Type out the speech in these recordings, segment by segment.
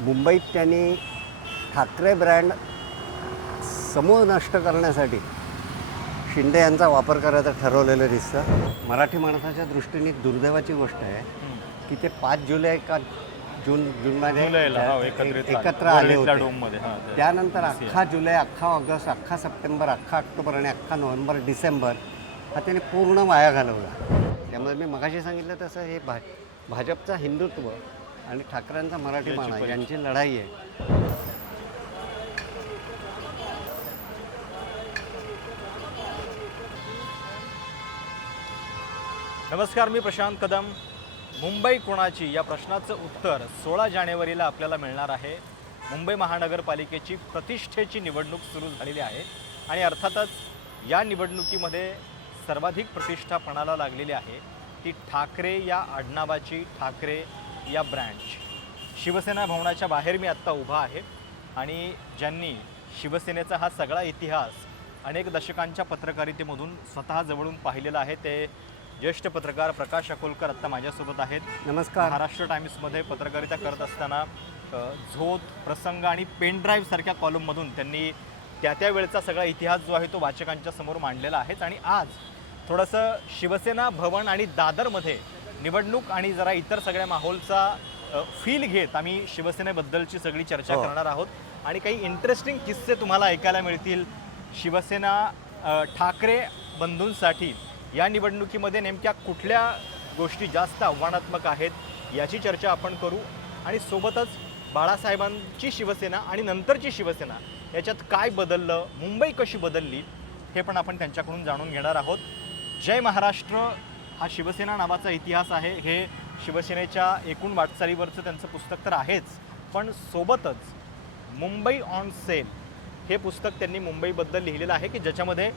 मुंबईत त्यांनी ठाकरे ब्रँड समूळ नष्ट करण्यासाठी शिंदे यांचा वापर करायचं ठरवलेलं दिसतं. मराठी माणसाच्या दृष्टीने दुर्दैवाची गोष्ट आहे की ते 5 जुलै का जूनमध्ये एकत्र आले होते. त्यानंतर अख्खा जुलै, अख्खा ऑगस्ट, अख्खा सप्टेंबर, अख्खा ऑक्टोबर आणि अख्खा नोव्हेंबर, डिसेंबर हा त्याने पूर्ण वाया घालवला. त्यामुळे मी मगाशी सांगितलं तसं हे भाजपचा हिंदुत्व आणि ठाकरेंचा मराठीपणा यांची लढाई आहे. नमस्कार, मी प्रशांत कदम. मुंबई कोणाची या प्रश्नाचं उत्तर 16 जानेवारीला आपल्याला मिळणार आहे. मुंबई महानगरपालिकेची प्रतिष्ठेची निवडणूक सुरू झालेली आहे आणि अर्थातच या निवडणुकीमध्ये सर्वाधिक प्रतिष्ठा पणाला लागलेली आहे ती ठाकरे या आडनावाची, ठाकरे या ब्रँडची. शिवसेना भवनाच्या बाहेर मी आत्ता उभा आहे आणि ज्यांनी शिवसेनेचा हा सगळा इतिहास अनेक दशकांच्या पत्रकारितेमधून स्वतः जवळून पाहिलेला आहे ते ज्येष्ठ पत्रकार प्रकाश अकोलकर आत्ता माझ्यासोबत आहेत. नमस्कार. महाराष्ट्र टाइम्समध्ये पत्रकारिता करत असताना झोत, प्रसंग आणि पेन ड्राईव्ह सारख्या कॉलममधून त्यांनी त्या वेळचा सगळा इतिहास जो आहे तो वाचकांच्या समोर मांडलेला आहेच. आणि आज थोडंसं शिवसेना भवन आणि दादरमध्ये निवडणूक आणि जरा इतर सगळ्या माहोलचा फील घेत आम्ही शिवसेनेबद्दलची सगळी चर्चा करणार आहोत आणि काही इंटरेस्टिंग किस्से तुम्हाला ऐकायला मिळतील. शिवसेना ठाकरे बंधूंसाठी या निवडणुकीमध्ये नेमक्या कुठल्या गोष्टी जास्त आव्हानात्मक आहेत याची चर्चा आपण करू आणि सोबतच बाळासाहेबांची शिवसेना आणि नंतरची शिवसेना याच्यात काय बदललं, मुंबई कशी बदलली हे पण आपण त्यांच्याकडून जाणून घेणार आहोत. जय महाराष्ट्र हा शिवसेना नावाचा इतिहास आहे. हे शिवसेनेच्या एकूण वाटचालीवरचं त्यांचं पुस्तक तर आहेच, पण सोबतच मुंबई ऑन सेल हे पुस्तक त्यांनी मुंबईबद्दल लिहिलेलं आहे की ज्याच्यामध्ये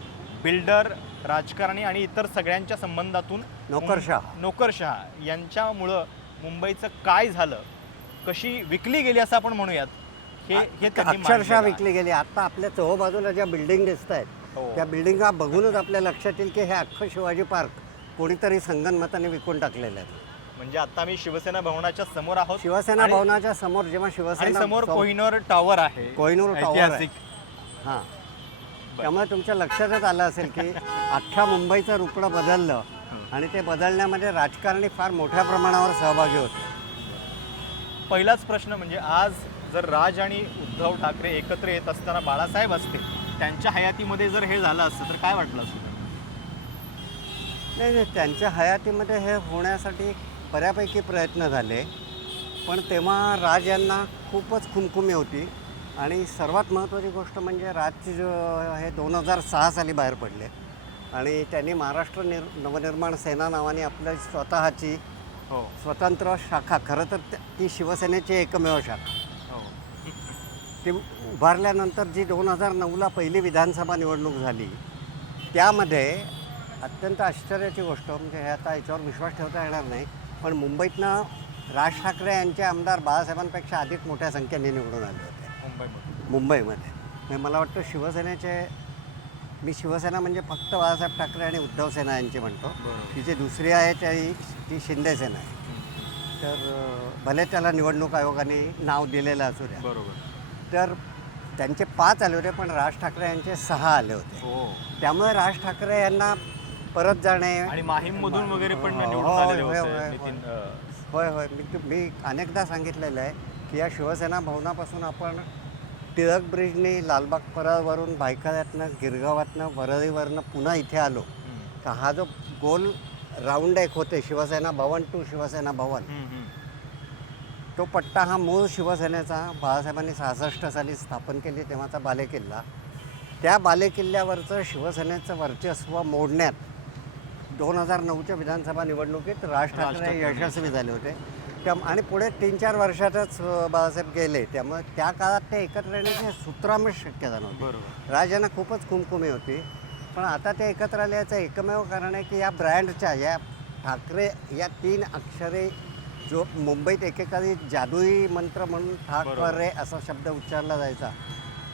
बिल्डर, राजकारणी आणि इतर सगळ्यांच्या संबंधातून नोकरशहा यांच्यामुळं मुंबईचं काय झालं, कशी विकली गेली असं आपण म्हणूयात, हे अक्षरशः विकली गेली. आता आपल्या चहूबाजूला ज्या बिल्डिंग दिसत आहेत त्या बिल्डिंगा बघूनच आपल्या लक्षात येईल की हे अख्खं शिवाजी पार्क कोणीतरी संगनमताने विकून टाकलेलं आहे. म्हणजे आता मी शिवसेना भवनाच्या समोर आहोत. शिवसेना भवनाच्या समोर जेव्हा शिवसेना समोर कोहिनूर टॉवर आहे. कोहिनूर टॉवर आहे. हां, त्यामुळे तुमच्या लक्षातच आलं असेल की अख्ख्या मुंबईचं रूपडं बदललं आणि ते बदलण्यामध्ये राजकारणी फार मोठ्या प्रमाणावर सहभागी होते. पहिलाच प्रश्न म्हणजे आज जर राज आणि उद्धव ठाकरे एकत्र येत असताना बाळासाहेब असते, त्यांच्या हयातीमध्ये जर हे झालं असतं तर काय वाटलं असतं? नाही, त्यांच्या हयातीमध्ये हे होण्यासाठी बऱ्यापैकी प्रयत्न झाले, पण तेव्हा राज यांना खूपच खुमखुमी होती. आणि सर्वात महत्त्वाची गोष्ट म्हणजे राज हे 2006 साली बाहेर पडले आणि त्यांनी महाराष्ट्र नवनिर्माण सेना नावाने आपल्या स्वतःची स्वतंत्र शाखा, खरं तर ती शिवसेनेची एकमेव शाखा ती उभारल्यानंतर जी 2009ला पहिली विधानसभा निवडणूक झाली त्यामध्ये अत्यंत आश्चर्याची गोष्ट म्हणजे हे आता याच्यावर विश्वास ठेवता येणार नाही, पण मुंबईतनं राज ठाकरे यांचे आमदार बाळासाहेबांपेक्षा अधिक मोठ्या संख्येने निवडून आले होते मुंबईमध्ये. मला वाटतं मी शिवसेना म्हणजे फक्त बाळासाहेब ठाकरे आणि उद्धव सेना यांची म्हणतो. तिची दुसरी आहे ती शिंदे सेना आहे. तर भले त्याला निवडणूक आयोगाने नाव दिलेलं असू द्या, तर त्यांचे 5 आले होते पण राज ठाकरे यांचे 6 आले होते. त्यामुळे राज ठाकरे यांना परत जाणे आणि माहीममधून वगैरे पण होय. मी अनेकदा सांगितलेलं आहे की या शिवसेना भवनापासून आपण टिळक ब्रिजने लालबाग परळवरून, भायखळ्यातनं, गिरगावातनं, वरळीवरनं पुन्हा इथे आलो तर हा जो गोल राऊंड एक होते शिवसेना भवन टू शिवसेना भवन, तो पट्टा हा मूळ शिवसेनेचा बाळासाहेबांनी 66 साली स्थापन केली तेव्हाचा बालेकिल्ला. त्या बालेकिल्ल्यावरचं शिवसेनेचं वर्चस्व मोडण्यात 2009च्या विधानसभा निवडणुकीत राज ठाकरे यशस्वी झाले होते. आणि पुढे 3-4 वर्षातच बाळासाहेब गेले. त्यामुळे त्या काळात ते एकत्र येण्याचे सूत्रामच शक्य झालं होतं. राज यांना खूपच खुमखुमी होती, पण आता ते एकत्र आल्याचं एकमेव कारण आहे की या ब्रँडच्या, या ठाकरे या 3 अक्षरे जो मुंबईत एकेकाळी जादुई मंत्र म्हणून ठाकरे असा शब्द उच्चारला जायचा,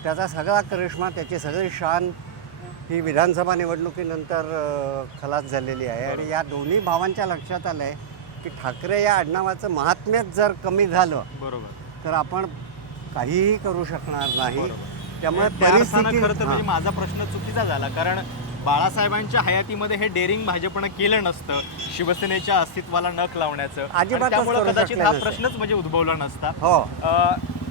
त्याचा सगळा करिश्मा, त्याची सगळी शान ही विधानसभा निवडणुकीनंतर खलास झालेली आहे. आणि या दोन्ही भावांच्या लक्षात आलं आहे की ठाकरे या आडनावाचं महात्म्यच जर कमी झालं तर आपण काहीही करू शकणार नाही. त्यामुळे त्या अर्थानं परिस्थिती खरं तर म्हणजे माझा प्रश्न चुकीचा झाला, कारण बाळासाहेबांच्या हयातीमध्ये हे डेअरिंग भाजपनं केलं नसतं, शिवसेनेच्या अस्तित्वाला नख लावण्याचं, आणि अजिबातच त्यामुळे करू कदाचित शकले हा नसते. प्रश्नच म्हणजे उद्भवला नसता. हो.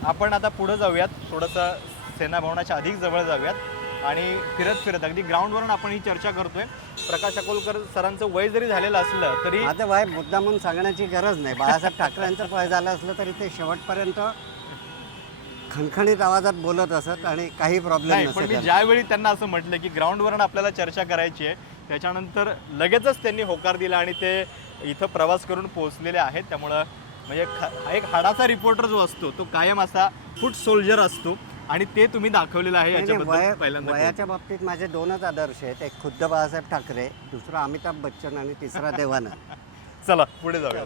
आपण आता पुढे जाऊयात, थोडंसं सेना भवनाच्या अधिक जवळ जाऊयात आणि फिरत अगदी ग्राउंडवरून आपण ही चर्चा करतोय. प्रकाश अकोलकर सरांचं वय जरी झालेलं असलं तरी आता वय मुद्दामून सांगण्याची गरज नाही. बाळासाहेब ठाकरेंचं वय झालं असलं तरी ते शेवटपर्यंत खणखणीत आवाजात बोलत असत आणि काही प्रॉब्लेम नाही. पण मी नसत. ज्यावेळी त्यांना असं म्हटलं की ग्राउंडवरून आपल्याला चर्चा करायची आहे, त्याच्यानंतर लगेचच त्यांनी होकार दिला आणि ते इथं प्रवास करून पोहोचलेले आहेत. त्यामुळं म्हणजे एक हाडाचा रिपोर्टर जो असतो तो कायम असा फूट सोल्जर असतो आणि ते तुम्ही दाखवलेलं आहे. याच्याबद्दल पहिल्यांदा वयाच्या बाबतीत माझे दोनच आदर्श आहेत. एक खुद्द बाळासाहेब ठाकरे, दुसरा अमिताभ बच्चन आणि तिसरा देवानंद. चला पुढे जाऊया.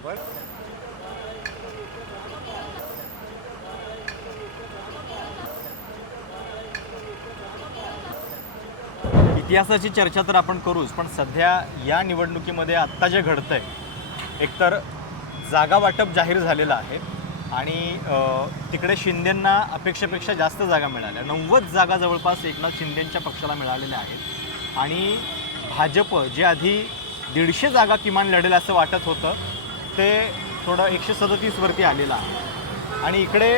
इतिहासाची चर्चा तर आपण करूच, पण सध्या या निवडणुकीमध्ये आत्ता जे घडतंय, एकतर जागा वाटप जाहीर झालेलं आहे आणि तिकडे शिंदेंना अपेक्षेपेक्षा जास्त जागा मिळाल्या. 90 जागा जवळपास एकनाथ शिंदेंच्या पक्षाला मिळालेल्या आहेत आणि भाजप जे आधी 150 जागा किमान लढेल असं वाटत होतं ते थोडं 137 वरती आलेलं आहे. आणि इकडे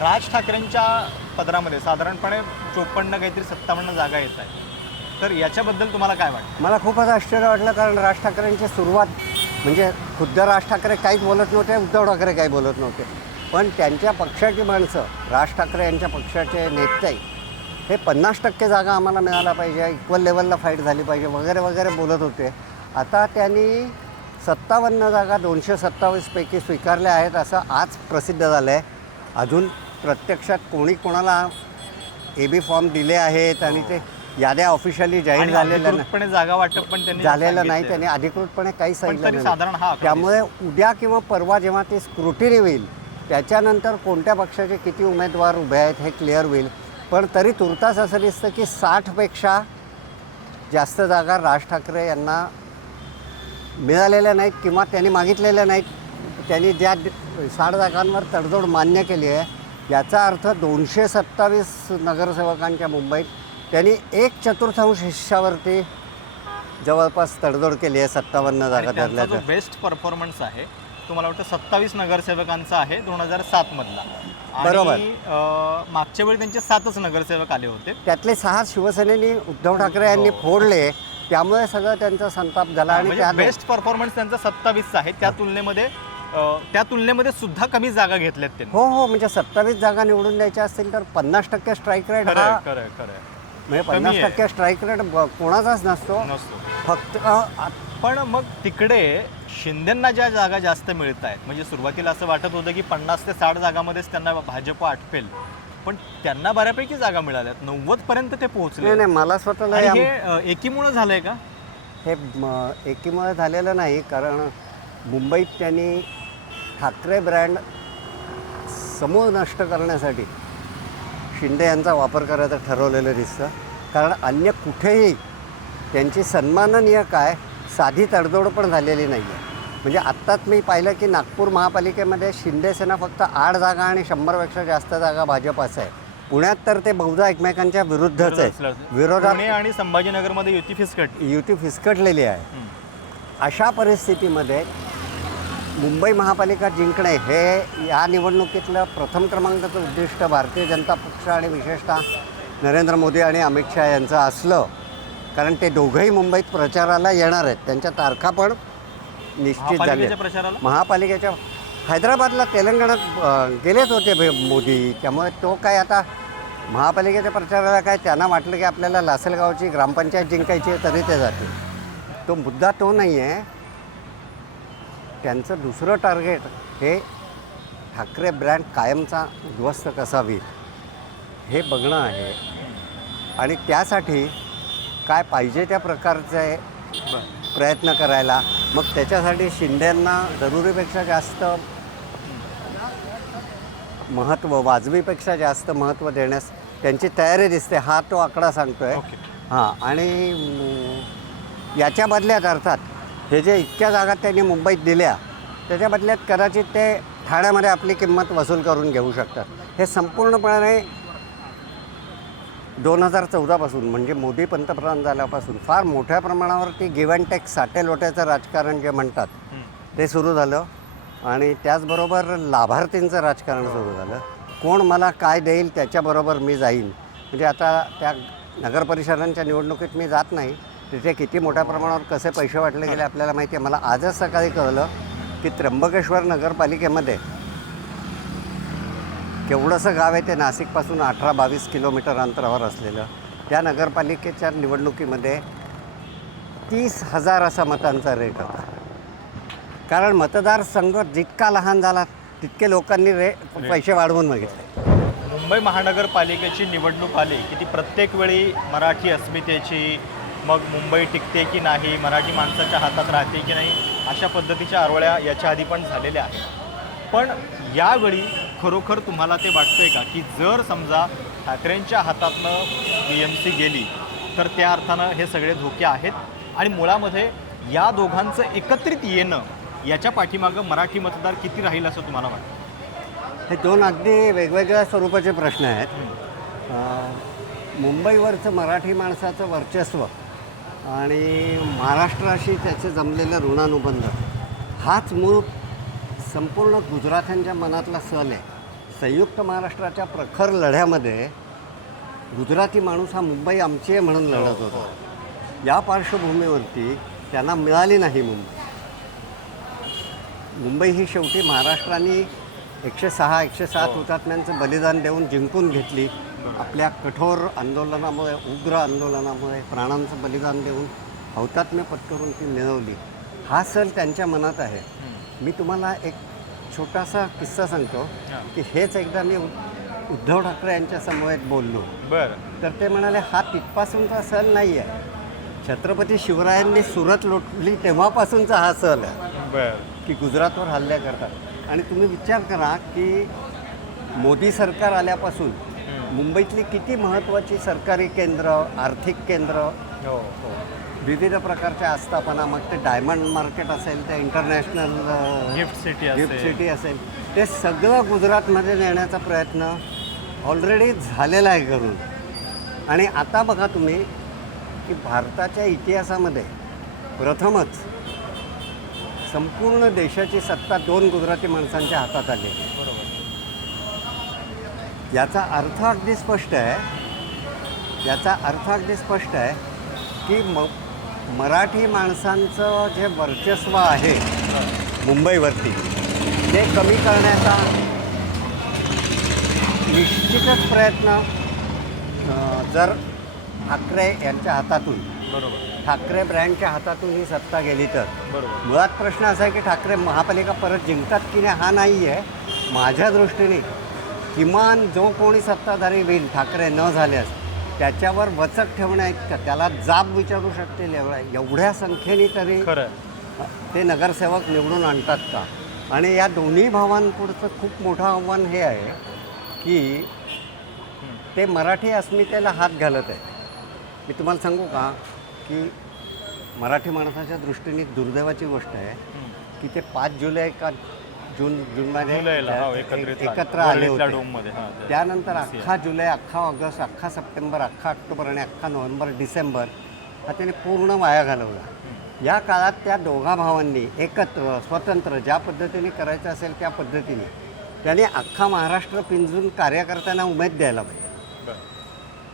राज ठाकरेंच्या पदरामध्ये साधारणपणे 54 काहीतरी 57 जागा येत आहेत. तर याच्याबद्दल तुम्हाला काय वाटतं? मला खूपच आश्चर्य वाटलं, कारण राज ठाकरेंची सुरुवात म्हणजे खुद्द राज ठाकरे काहीच बोलत नव्हते, उद्धव ठाकरे काही बोलत नव्हते, पण त्यांच्या पक्षाची माणसं, राज ठाकरे यांच्या पक्षाचे नेते हे 50% जागा आम्हाला मिळायला पाहिजे, इक्वल लेवलला फाईट झाली पाहिजे वगैरे वगैरे बोलत होते. आता त्यांनी 57 जागा 227 पैकी स्वीकारल्या आहेत असं आज प्रसिद्ध झालं आहे. अजून प्रत्यक्षात कोणाला AB फॉर्म दिले आहेत आणि ते याद्या ऑफिशियली जाहीर आणि झालेल्या अधिकृतपणे जागा वाटप पण त्यांनी झालेलं नाही. सांगितलंय. त्यांनी अधिकृतपणे काही पण सांगितलं तरी साधारण हा नाही. आकडा त्यामुळे उद्या किंवा परवा जेव्हा ती स्क्रुटिनी होईल त्याच्यानंतर कोणत्या पक्षाचे किती उमेदवार उभे आहेत हे क्लिअर होईल. पण तरी तुर्तास असं दिसतं की 60पेक्षा जास्त जागा राज ठाकरे यांना मिळालेल्या नाहीत किंवा त्यांनी मागितलेल्या नाहीत. त्यांनी ज्या 60 जागांवर तडजोड मान्य केली आहे, याचा अर्थ 227 नगरसेवकांच्या मुंबईत त्यांनी 1/4 हिश्श्यावरती जवळपास तडजोड केली आहे. 57 जागा आणि त्यांचा धरल्याच्या. जो बेस्ट परफॉर्मन्स आहे तो मला वाटतं 27 नगरसेवकांचा आहे 2007 मधला. बरोबर. आणि मागच्या वेळी त्यांचे 7च नगरसेवक आले होते. त्यातले 6 शिवसेनेनी उद्धव ठाकरे यांनी फोडले, त्यामुळे सगळं त्यांचा संताप झाला. आणि म्हणजे बेस्ट परफॉर्मन्स त्यांचा 27चा आहे. त्या तुलनेमध्ये सुद्धा कमी जागा घेतल्यात त्यांनी. हो, म्हणजे 27 जागा निवडून द्यायच्या असतील तर 50% स्ट्राईक रेट हा खरं म्हणजे 50% स्ट्राईक रेट कोणाचाच नसतो. फक्त पण मग तिकडे शिंदेंना ज्या जागा जास्त मिळत आहेत, म्हणजे सुरुवातीला असं वाटत होतं की 50 ते 60 जागामध्येच त्यांना भाजप आटपेल, पण त्यांना बऱ्यापैकी जागा मिळाल्यात. 90 पर्यंत ते पोहोचले. नाही, मला स्वतःला आणि हे एकीमुळे झालंय का? हे एकीमुळे झालेलं नाही, कारण मुंबईत त्यांनी ठाकरे ब्रँड समूळ नष्ट करण्यासाठी शिंदे यांचा वापर करायचं ठरवलेलं दिसतं. कारण अन्य कुठेही त्यांची सन्माननीय काय साधी तडजोड पण झालेली नाही आहे. म्हणजे आत्ताच मी पाहिलं की नागपूर महापालिकेमध्ये शिंदेसेना फक्त 8 जागा आणि 100पेक्षा जास्त जागा भाजप असं आहे. पुण्यात तर ते बहुधा एकमेकांच्या विरुद्धच आहे. विरोधात पुणे आणि संभाजीनगरमध्ये युती फिसकटलेली आहे. अशा परिस्थितीमध्ये मुंबई महापालिका जिंकणे हे या निवडणुकीतलं प्रथम क्रमांकाचं उद्दिष्ट भारतीय जनता पक्ष आणि विशेषतः नरेंद्र मोदी आणि अमित शहा यांचं असलं, कारण ते दोघंही मुंबईत प्रचाराला येणार आहेत. त्यांच्या तारखा पण निश्चित झाल्या. महापालिकेच्या हैदराबादला तेलंगणात गेलेच होते मोदी, त्यामुळे तो काय आता महापालिकेच्या प्रचाराला काय त्यांना वाटलं की आपल्याला लासलगावची ग्रामपंचायत जिंकायची आहे तरी ते जातील. तो मुद्दा तो नाही आहे. त्यांचं दुसरं टार्गेट हे ठाकरे ब्रँड कायमचा उद्ध्वस्त कसा होईल हे बघणं आहे. आणि त्यासाठी काय पाहिजे त्या प्रकारचे प्रयत्न करायला, मग त्याच्यासाठी शिंदेंना जरुरीपेक्षा जास्त महत्त्व, वाजवीपेक्षा जास्त महत्त्व देण्यास त्यांची तयारी दिसते. हा तो आकडा सांगतो आहे. हां, आणि याच्या बदल्यात अर्थात हे जे इतक्या जागा त्यांनी मुंबईत दिल्या त्याच्या बदल्यात कदाचित ते ठाण्यामध्ये आपली किंमत वसूल करून घेऊ शकतात. हे संपूर्णपणे 2014पासून म्हणजे मोदी पंतप्रधान झाल्यापासून फार मोठ्या प्रमाणावरती गिव्ह अँड टेक साटेलोट्याचं राजकारण जे म्हणतात ते सुरू झालं आणि त्याचबरोबर लाभार्थींचं राजकारण सुरू झालं. कोण मला काय देईल त्याच्याबरोबर मी जाईन. म्हणजे आता त्या नगरपरिषदांच्या निवडणुकीत मी जात नाही, तिथे किती मोठ्या प्रमाणावर कसे पैसे वाटले गेले आपल्याला माहिती आहे. मला आजच सकाळी कळलं की त्र्यंबकेश्वर नगरपालिकेमध्ये केवढंसं गाव आहे ते नाशिकपासून 18-22 किलोमीटर अंतरावर असलेलं, त्या नगरपालिकेच्या निवडणुकीमध्ये 30,000 असा मतांचा रेट होता. कारण मतदारसंघ जितका लहान झाला तितके लोकांनी पैसे वाढवून मागितले. मुंबई महानगरपालिकेची निवडणूक आली की ती प्रत्येक वेळी मराठी अस्मितेची, मग मुंबई टिकते की नाही, मराठी माणसाच्या हातात राहते की नाही, अशा पद्धतीच्या आरोळ्या याच्या आधी पण झालेल्या आहेत. पण यावेळी खरोखर तुम्हाला ते वाटतंय का की जर समजा ठाकरेंच्या हातातनं BMC गेली तर त्या अर्थानं हे सगळे धोके आहेत आणि मुळामध्ये या दोघांचं एकत्रित येणं याच्या पाठीमागं मराठी मतदार किती राहील असं तुम्हाला वाटतं? हे दोन अगदी वेगवेगळ्या स्वरूपाचे प्रश्न आहेत. मुंबईवरचं मराठी माणसाचं वर्चस्व आणि महाराष्ट्राशी त्याचे जमलेलं ऋणानुबंध हाच मूळ संपूर्ण गुजरात्यांच्या मनातला सल आहे. संयुक्त महाराष्ट्राच्या प्रखर लढ्यामध्ये गुजराती माणूस हा मुंबई आमची आहे म्हणून लढत होता. या पार्श्वभूमीवरती त्यांना मिळाली नाही मुंबई. मुंबई ही शेवटी महाराष्ट्राने 106-107 हुतात्म्यांचं बलिदान देऊन जिंकून घेतली. आपल्या कठोर आंदोलनामुळे, उग्र आंदोलनामुळे प्राणांचं बलिदान देऊन हौतात्म्य पत्करून ती मिळवली. हा सल त्यांच्या मनात आहे. मी तुम्हाला एक छोटासा किस्सा सांगतो की हेच एकदा मी उद्धव ठाकरे यांच्या समवेत बोललो. बरं. तर ते म्हणाले हा तिथपासूनचा सल नाही आहे, छत्रपती शिवरायांनी सुरत लुटली तेव्हापासूनचा हा सल आहे बरं की गुजरातवर हल्ले करतात. आणि तुम्ही विचार करा की मोदी सरकार आल्यापासून मुंबईतली किती महत्त्वाची सरकारी केंद्र, आर्थिक केंद्र, हो विविध प्रकारच्या आस्थापना, मग ते डायमंड मार्केट असेल, ते इंटरनॅशनल गिफ्ट सिटी असेल, ते सगळं गुजरातमध्ये नेण्याचा प्रयत्न ऑलरेडी झालेला आहे करून. आणि आता बघा तुम्ही की भारताच्या इतिहासामध्ये प्रथमच संपूर्ण देशाची सत्ता 2 गुजराती माणसांच्या हातात आली. बरोबर. याचा अर्थ अगदी स्पष्ट आहे की मराठी माणसांचं जे वर्चस्व आहे मुंबईवरती ते कमी करण्याचा निश्चितच प्रयत्न जर ठाकरे यांच्या हातातून, बरोबर, ठाकरे ब्रँडच्या हातातून ही सत्ता गेली तर. बरोबर. मुळात प्रश्न असा आहे की ठाकरे महापालिका परत जिंकतात की नाही हा नाही आहे. माझ्या दृष्टीने किमान जो कोणी सत्ताधारी होईल ठाकरे न झाल्यास त्याच्यावर वचक ठेवण्याइतका, त्याला जाब विचारू शकतील एवढ्या संख्येने तरी ते नगरसेवक निवडून आणतात का. आणि या दोन्ही भावांपुढचं खूप मोठं आव्हान हे आहे की ते मराठी अस्मितेला हात घालत आहे. मी तुम्हाला सांगू का की मराठी माणसाच्या दृष्टीने दुर्दैवाची गोष्ट आहे की ते 5 जुलै का जूनमध्ये एकत्र आले होते. त्यानंतर अख्खा जुलै, अख्खा ऑगस्ट, अख्खा सप्टेंबर, अख्खा ऑक्टोबर आणि अख्खा नोव्हेंबर, डिसेंबर हा त्याने पूर्ण वाया घालवला. या काळात त्या दोघा भावांनी एकत्र स्वतंत्र ज्या पद्धतीने करायचं असेल त्या पद्धतीने त्यांनी अख्खा महाराष्ट्र पिंजून कार्यकर्त्यांना उमेद द्यायला पाहिजे,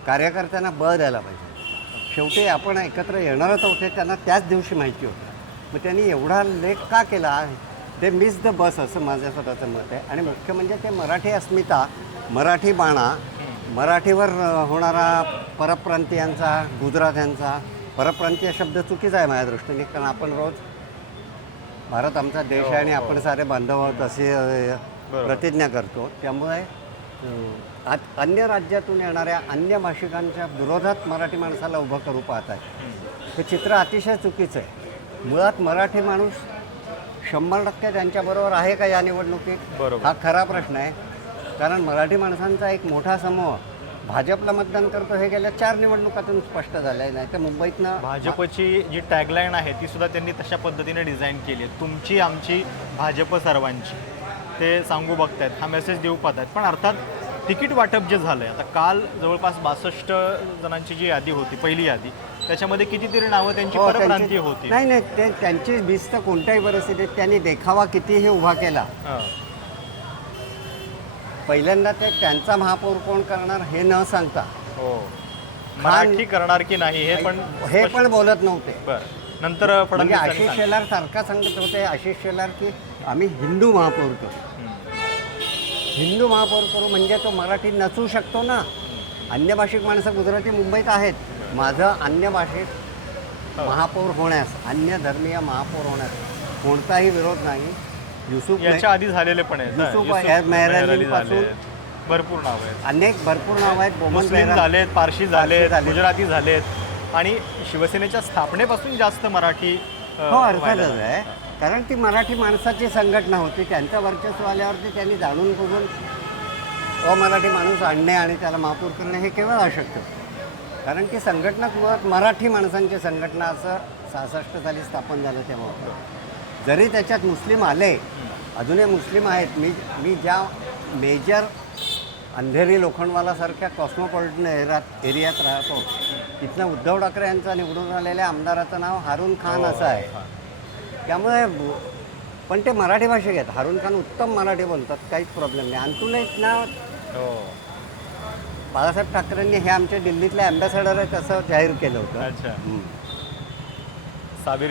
कार्यकर्त्यांना बळ द्यायला पाहिजे. शेवटी आपण एकत्र येणारच होते, त्यांना त्याच दिवशी माहिती होतं. मग त्यांनी एवढा लेट का केला? ते मिस द बस असं माझं स्वतःचं मत आहे. आणि मुख्य म्हणजे ते मराठी अस्मिता, मराठी बाणा, मराठीवर होणारा परप्रांतीयांचा, गुजरात्यांचा, परप्रांतीय शब्द चुकीचा आहे माझ्या दृष्टीने, कारण आपण रोज भारत आमचा देश आहे आणि आपण सारे बांधव आहोत अशी प्रतिज्ञा करतो. त्यामुळे अन्य राज्यातून येणाऱ्या अन्य भाषिकांच्या विरोधात मराठी माणसाला उभं करू पाहत आहे. हे चित्र अतिशय चुकीचं आहे. मुळात मराठी माणूस 100% त्यांच्याबरोबर आहे का या निवडणुकीत, हा खरा प्रश्न आहे. कारण मराठी माणसांचा एक मोठा समूह भाजपला मतदान करतो हे गेल्या 4 निवडणुकातून स्पष्ट झालं आहे. नाही तर मुंबईतनं भाजपची जी टॅगलाईन आहे ती सुद्धा त्यांनी तशा पद्धतीने डिझाईन केली आहे, तुमची आमची भाजप सर्वांची. ते सांगू बघतायत, हा मेसेज देऊ पाहतायत. पण अर्थात तिकीट वाटप जे झालं आहे, आता काल जवळपास 62 जणांची जी यादी होती, पहिली यादी, त्याच्यामध्ये कितीतरी नावं त्यांची हो, परप्रांतीय होती. नाही नाही, त्यांची भिस्त कोणत्याही परिस्थितीत त्यांनी देखावा कितीही उभा केला. हां. पहिल्यांदा त्यांचा महापौर कोण करणार हे न सांगता हो, मराठी करणार की नाही हे पण बोलत नव्हते. बरं. नंतर म्हणजे फडणवीस आशिष शेलार सारखा सांगत होते, आशिष शेलार की आम्ही हिंदू महापौर करू. हिंदू महापौर करू म्हणजे तो मराठी नसू शकतो ना. अन्य भाषिक माणसं गुजराती मुंबईत आहेत. माझं अन्य भाषिक महापौर होण्यास, अन्य धर्मीय महापौर होण्यास कोणताही विरोध नाही. युसुफ याच्या आधी झालेले पण आहेत. युसुफ युसुफ मेहराली झाले, पासून भरपूर नाव आहेत. भरपूर नाव आहेत. मुस्लिम झालेत, पारशी झालेत, गुजराती झालेत आणि शिवसेनेच्या स्थापनेपासून जास्त मराठी हो अर्थातच आहे. कारण ती मराठी माणसाची संघटना होती. त्यांचं वर्चस्व आल्यावरती त्यांनी जाणून बघून अमराठी माणूस आणणे आणि त्याला महापौर करणे हे केवळ अशक्य. कारण ती संघटना मुळात मराठी माणसांची संघटना असं 66 साली स्थापन झालं तेव्हा होतं. जरी त्याच्यात मुस्लिम आले, अजूनही मुस्लिम आहेत. मी ज्या मेजर अंधेरी लोखंडवालासारख्या कॉस्मोपॉलिटन एरियात राहतो, तिथनं उद्धव ठाकरे यांचा निवडून आलेल्या आमदाराचं नाव हारून खान असं आहे. त्यामुळे पण ते मराठी भाषिक आहेत. हारून खान उत्तम मराठी बोलतात, काहीच प्रॉब्लेम नाही. आणि तुला एक नाव बाळासाहेब ठाकरेंनी हे आमच्या दिल्लीतले अँबॅसेडर आहेत असं जाहीर केलं होतं. अच्छा. साबिर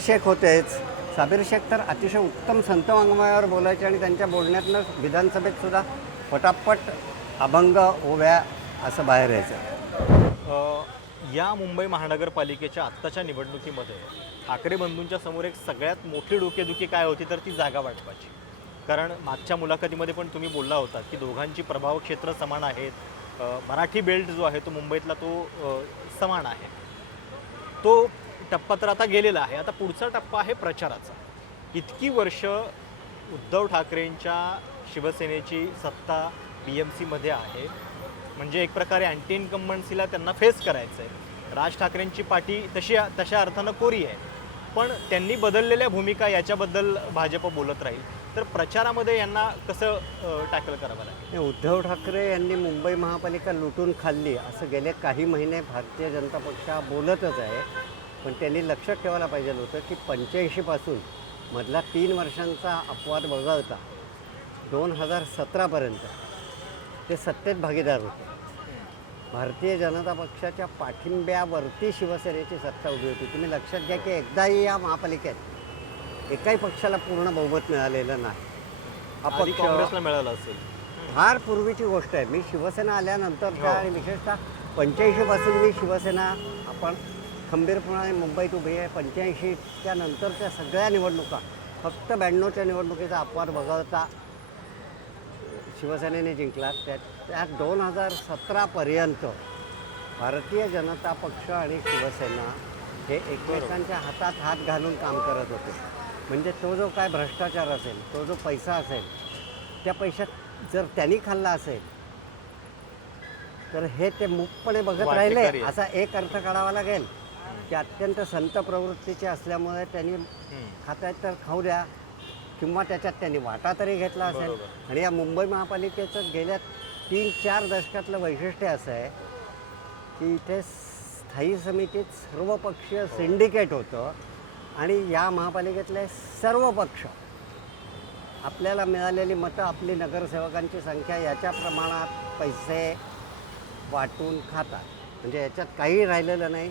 शेख होतेच. साबिर शेख तर अतिशय उत्तम संत वाङ्मयावर बोलायचे आणि त्यांच्या बोलण्यातनं विधानसभेत सुद्धा पटापट अभंग ओव्या असं बाहेर यायचं. या मुंबई महानगरपालिकेच्या आत्ताच्या निवडणुकीमध्ये ठाकरे बंधूंच्या समोर एक सगळ्यात मोठी डोकेदुखी काय होती तर ती जागा वाटपाची. कारण मागच्या मुलाखतीमध्ये पण तुम्ही बोलला होता की दोघांची प्रभाव क्षेत्र समान आहेत. मराठी बेल्ट जो आहे तो मुंबईतला तो समान आहे. तो टप्पा तर आता गेलेला आहे. आता पुढचा टप्पा आहे प्रचाराचा. इतकी वर्ष उद्धव ठाकरेंच्या शिवसेनेची सत्ता BMCमध्ये आहे, म्हणजे एक प्रकारे अँटी इन्कम्बन्सीला त्यांना फेस करायचं आहे. राज ठाकरेंची पाठी तशा अर्थानं कोरी आहे, पण त्यांनी बदललेल्या भूमिका याच्याबद्दल भाजप बोलत राहील. तर प्रचारामध्ये यांना कसं टॅकल करावं लागेल? उद्धव ठाकरे यांनी मुंबई महापालिका लुटून खाल्ली असं गेले काही महिने भारतीय जनता पक्ष बोलतच आहे. पण त्यांनी लक्षात ठेवायला पाहिजे होतं की 85 पासून मधला 3 वर्षांचा अपवाद वगळता 2017पर्यंत ते सत्तेत भागीदार होते. भारतीय जनता पक्षाच्या पाठिंब्यावरती शिवसेनेची सत्ता उभी होती. तुम्ही लक्षात घ्या की एकदाही या महापालिकेत एकाही पक्षाला पूर्ण बहुमत मिळालेलं नाही. अपक्ष काँग्रेसला मिळालं असेल. फार पूर्वीची गोष्ट आहे. मी शिवसेना आल्यानंतरच्या आणि विशेषतः 85 पासून मी शिवसेना आपण खंबीरपणाने मुंबईत उभी आहे. 85च्या नंतरच्या सगळ्या निवडणुका फक्त 92च्या निवडणुकीचा अपवाद वगळता शिवसेनेने जिंकला. त्यात 2017पर्यंत भारतीय जनता पक्ष आणि शिवसेना हे एकमेकांच्या हातात हात घालून काम करत होते. म्हणजे तो जो काय भ्रष्टाचार असेल, तो जो पैसा असेल, त्या पैशात जर त्यांनी खाल्ला असेल तर हे ते मुक्तपणे बघत राहिले असा एक अर्थ काढावा लागेल. की अत्यंत संत प्रवृत्तीचे असल्यामुळे त्यांनी खात्यात तर खाऊ द्या किंवा त्याच्यात त्यांनी वाटा तरी घेतला असेल. आणि या मुंबई महापालिकेचं गेल्या 3-4 दशकातलं वैशिष्ट्य असं आहे की इथे स्थायी समितीत सर्वपक्षीय सिंडिकेट होतं आणि या महापालिकेतले सर्व पक्ष आपल्याला मिळालेली मतं, आपली नगरसेवकांची संख्या याच्या प्रमाणात पैसे वाटून खातात. म्हणजे याच्यात काही राहिलेलं नाही.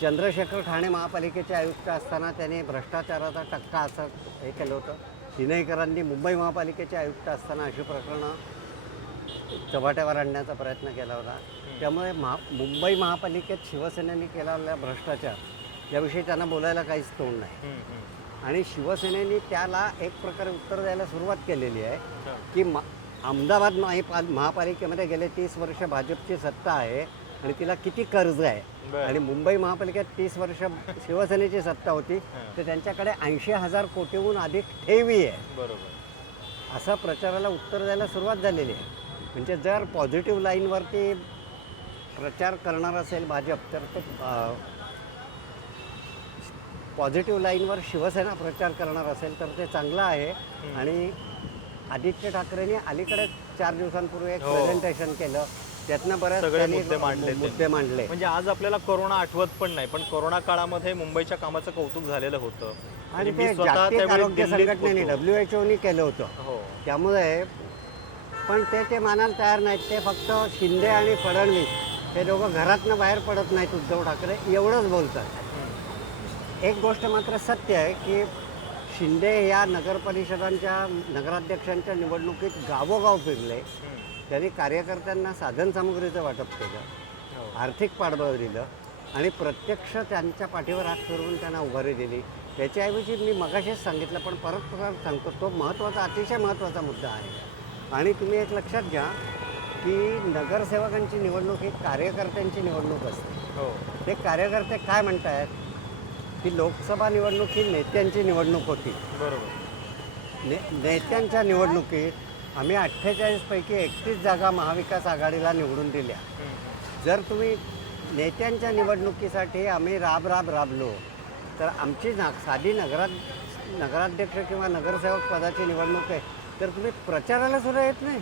चंद्रशेखर ठाणे महापालिकेचे आयुक्त असताना त्यांनी भ्रष्टाचाराचा टक्का असं हे केलं होतं. दिनईकरांनी मुंबई महापालिकेचे आयुक्त असताना अशी प्रकरणं चव्हाट्यावर आणण्याचा प्रयत्न केला होता. त्यामुळे मुंबई महापालिकेत शिवसेनेने केलेला भ्रष्टाचार याविषयी त्यांना बोलायला काहीच तोंड नाही. आणि शिवसेनेने त्याला एक प्रकारे उत्तर द्यायला सुरुवात केलेली आहे की अहमदाबाद महापालिकेमध्ये गेले 30 वर्ष भाजपची सत्ता आहे आणि तिला किती कर्ज आहे. आणि मुंबई महापालिकेत 30 वर्ष शिवसेनेची सत्ता होती तर त्यांच्याकडे 80,000 कोटीहून अधिक ठेवी आहे. बरोबर. असं प्रचाराला उत्तर द्यायला सुरुवात झालेली आहे. म्हणजे जर पॉझिटिव्ह लाईनवरती प्रचार करणार असेल भाजप तर तो पॉझिटिव्ह लाईनवर शिवसेना प्रचार करणार असेल तर ते चांगलं आहे. आणि आदित्य ठाकरेंनी अलीकडे 4 दिवसांपूर्वी एक हो. प्रेझेंटेशन केलं, त्यातनं बऱ्याच सगळे त्यांनी मुद्दे मांडले ते. मुद्दे मांडले. म्हणजे आज आपल्याला कोरोना आठवत पण नाही, पण कोरोना काळामध्ये मुंबईच्या कामाचं कौतुक झालेलं होतं. आणि म्हणजे ते मी स्वतः जागतिक त्यावेळी आरोग्य दिल्लीत संघटनेने होतो. WHO केलं होतं. हो त्यामुळे पण ते मानायला तयार नाहीत. ते फक्त शिंदे आणि फडणवीस हे दोघं घरातनं बाहेर पडत नाहीत. उद्धव ठाकरे एवढंच बोलतात. एक गोष्ट मात्र सत्य आहे की शिंदे या नगरपरिषदांच्या नगराध्यक्षांच्या निवडणुकीत गावोगाव फिरले. त्यांनी कार्यकर्त्यांना साधनसामुग्रीचं वाटप केलं, आर्थिक पाठबळ दिलं आणि प्रत्यक्ष त्यांच्या पाठीवर हात फिरवून त्यांना उभारी दिली. त्याच्याऐवजी मी मगाशीच सांगितलं, पण परत सांगतो, तो महत्त्वाचा, अतिशय महत्त्वाचा मुद्दा आहे. आणि तुम्ही एक लक्षात घ्या की नगरसेवकांची निवडणूक ही कार्यकर्त्यांची निवडणूक असते. हो ते कार्यकर्ते काय म्हणत आहेत की लोकसभा निवडणूक ही नेत्यांची निवडणूक होती. बरोबर. नेत्यांच्या निवडणुकीत आम्ही 48 पैकी 31 जागा महाविकास आघाडीला निवडून दिल्या. जर तुम्ही नेत्यांच्या निवडणुकीसाठी आम्ही राबलो तर आमची साधी नगराध्यक्ष किंवा नगरसेवक पदाची निवडणूक आहे, तर तुम्ही प्रचाराला सुद्धा येत नाही.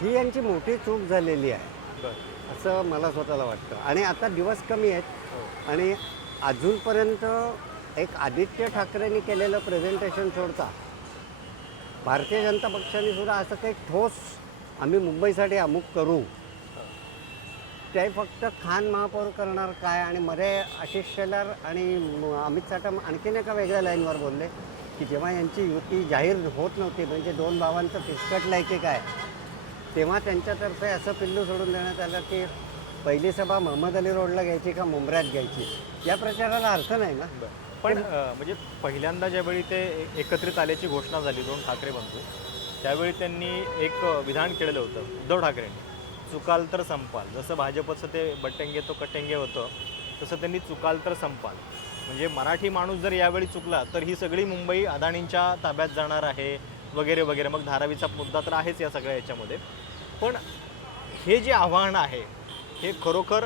ही यांची मोठी चूक झालेली आहे असं मला स्वतःला वाटतं. आणि आता दिवस कमी आहेत आणि अजूनपर्यंत एक आदित्य ठाकरेंनी केलेलं प्रेझेंटेशन सोडता भारतीय जनता पक्षाने सुद्धा असं काही ठोस आम्ही मुंबईसाठी अमुक करू, ते फक्त खान महापौर करणार काय. आणि मध्ये आशिष शेलार आणि अमित साटम आणखीन एका वेगळ्या लाईनवर बोलले की जेव्हा यांची युती जाहीर होत नव्हती, म्हणजे 2 भावांचं फिसकटलं की काय, तेव्हा त्यांच्यातर्फे असं पिल्लू सोडून देण्यात आलं की पहिली सभा महमद अली रोडला घ्यायची का मुंब्र्यात घ्यायची. या प्रचाराला अर्थ नाही ना. पण म्हणजे पहिल्यांदा ज्यावेळी ते एकत्रित आल्याची घोषणा झाली 2 ठाकरे बंधू, त्यावेळी त्यांनी एक विधान केलेलं होतं उद्धव ठाकरेंनी, चुकाल तर संपाल. जसं भाजपचं ते बटेंगे तो कटेंगे होतं, तसं त्यांनी चुकाल तर संपाल. म्हणजे मराठी माणूस जर यावेळी चुकला तर ही सगळी मुंबई अदानींच्या ताब्यात जाणार आहे वगैरे वगैरे. मग धारावीचा मुद्दा तर आहेच या सगळ्या याच्यामध्ये. पण हे जे आव्हान आहे हे खरोखर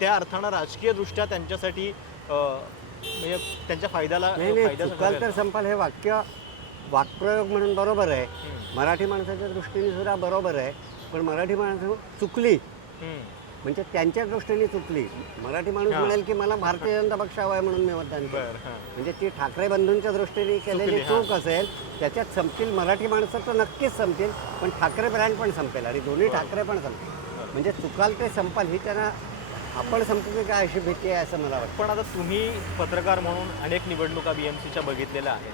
त्या अर्थानं राजकीयदृष्ट्या त्यांच्यासाठी म्हणजे त्यांच्या फायद्याला चुकाल तर संपाल हे वाक्प्रयोग म्हणून बरोबर आहे, मराठी माणसाच्या दृष्टीने सुद्धा बरोबर आहे. पण मराठी माणसं चुकली म्हणजे त्यांच्या दृष्टीने चुकली. मराठी माणूस म्हणेल की मला भारतीय जनता पक्ष हवा आहे म्हणून मी मतदान केलं. म्हणजे ती ठाकरे बंधूंच्या दृष्टीने केलेली चूक असेल, त्याच्यात संपतील मराठी माणसं तर नक्कीच संपतील, पण ठाकरे ब्रँड पण संपेल आणि दोन्ही ठाकरे पण संपतील. म्हणजे चुकाल ते संपाल ही त्यांना आपण संपली काय अशी भीती आहे असं मला वाटतं. पण आता तुम्ही पत्रकार म्हणून अनेक निवडणुका BMCच्या बघितलेल्या आहेत,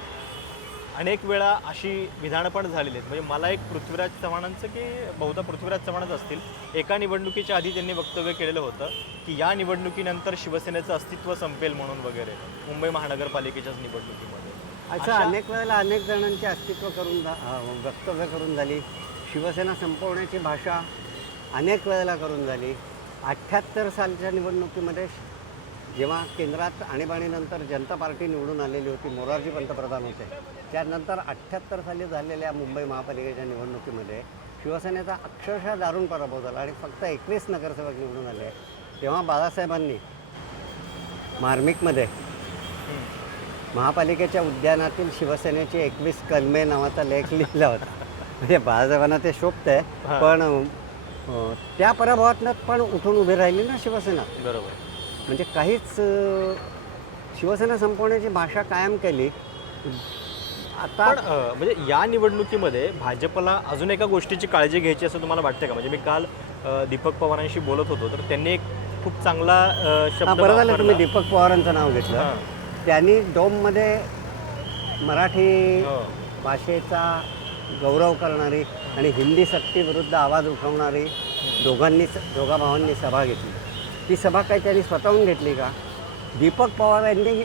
अनेक वेळा अशी विधानं पण झालेली आहेत. म्हणजे मला एक पृथ्वीराज चव्हाणांचं की बहुधा पृथ्वीराज चव्हाणच असतील, एका निवडणुकीच्या आधी त्यांनी वक्तव्य केलेलं होतं की या निवडणुकीनंतर शिवसेनेचं अस्तित्व संपेल म्हणून वगैरे, मुंबई महानगरपालिकेच्याच निवडणुकीमध्ये. असं अनेक वेळेला अनेक जणांचे अस्तित्व करून वक्तव्य करून झाली. शिवसेना संपवण्याची भाषा अनेक वेळेला करून झाली. 78 सालच्या निवडणुकीमध्ये जेव्हा केंद्रात आणीबाणीनंतर जनता पार्टी निवडून आलेली होती, मोरारजी पंतप्रधान होते, त्यानंतर 78 साली झालेल्या मुंबई महापालिकेच्या निवडणुकीमध्ये शिवसेनेचा अक्षरशः दारुण पराभव झाला आणि फक्त 21 नगरसेवक निवडून आले. तेव्हा बाळासाहेबांनी मार्मिकमध्ये महापालिकेच्या उद्यानातील शिवसेनेची 21 कलमे नावाचा लेख लिहिला होता. म्हणजे बाळासाहेबांना ते शोभतंय, पण त्या पराभवातनं पण उठून उभी राहिली ना शिवसेना. बरोबर. म्हणजे काहीच शिवसेना संपवण्याची भाषा कायम केली. आता पण म्हणजे या निवडणुकीमध्ये भाजपला अजून एका गोष्टीची काळजी घ्यायची असं तुम्हाला वाटतं का? म्हणजे मी काल दीपक पवारांशी बोलत होतो, तर त्यांनी एक खूप चांगला शब्द बरं झालं तुम्ही दीपक पवारांचं नाव घेतलं. त्यांनी डोममध्ये मराठी भाषेचा गौरव करणारी आणि हिंदी सक्तीविरुद्ध आवाज उठवणारी दोघा भावांनी सभा घेतली. ती सभा काही त्यांनी स्वतःहून घेतली का? दीपक पवारांनी